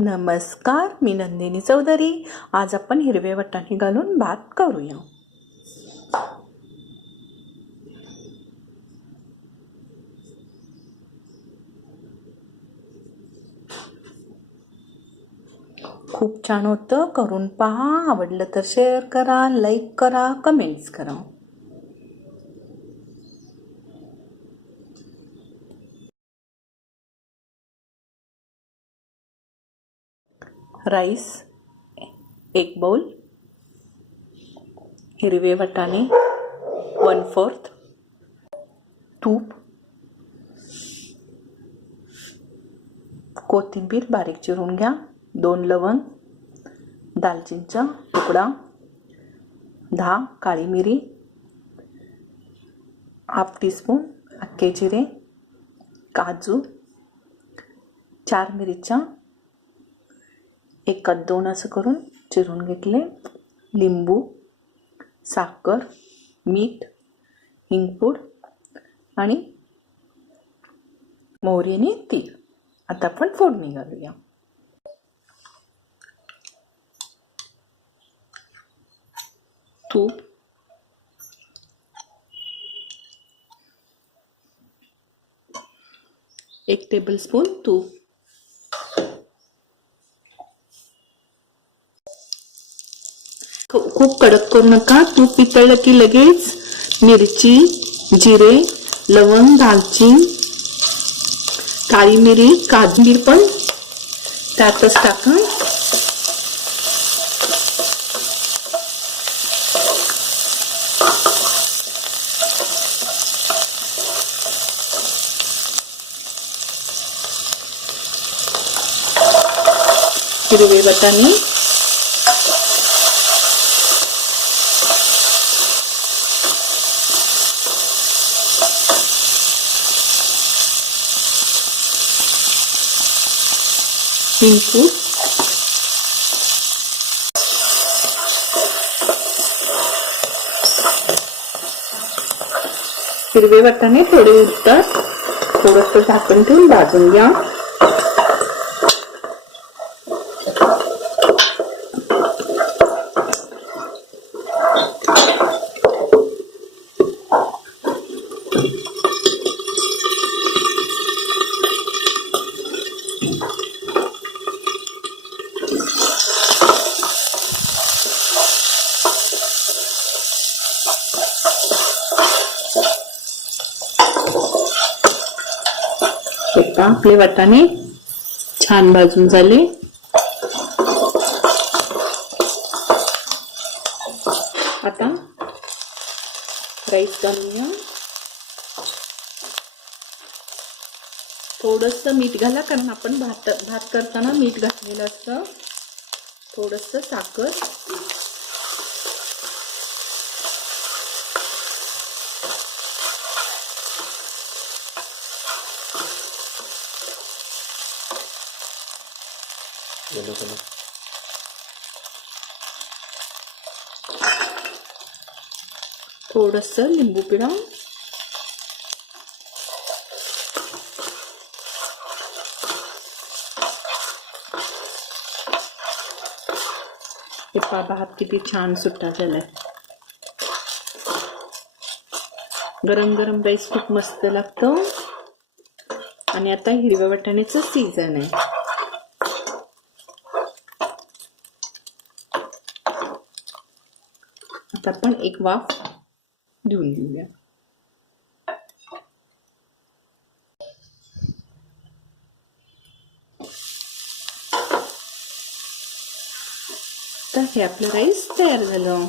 नमस्कार मी नंदिनी चौधरी. आज आपण हिरवे वटाणे घालून भात करूया. खूप छान होतं. करून पहा. आवडलं तर शेअर करा लाईक करा कमेंट्स करा. राईस एक बाउल हिरवे वाटाणे वन फोर्थ तूप कोथिंबीर बारीक चिरून घ्या दोन लवंग दालचिनीचा तुकडा दहा काळी मिरी हाफ टीस्पून अख्खे जिरे काजू चार मिरच्या एकात दोन असं करून चिरून घेतले. लिंबू साखर मीठ हिंगपूड आणि मोहरीने तीळ. आता आपण फोडणी घालूया. तूप एक टेबलस्पून तूप. खूप कडक करू नका. तूप पितळलं की लगेच मिरची जिरे लवंग दालचीन काळी मिरी काजमीर पण त्यातच टाका. हिरवे बटाणे हिंगपूड हिरवे वाटाणे थोडे उठतात थोडस झाकण ठेवून भाजून घ्या हे आपले वाटाणे छान भाजून झाले. आता राईस घालूया थोडस मीठ घाला कारण आपण भात भात करताना मीठ घातलेलं असतं. थोडस साखर. येलो कलर थोडस लिंबू पिळा. हे पा भात किती छान सुट्टा झालाय. गरम गरम राईस खूप मस्त लागतो. आणि आता हिरव्या वाटाण्याचं सीझन आहे. आता आपण एक वाफ देऊन घेऊया. तर हे आपलं राईस तयार झालं.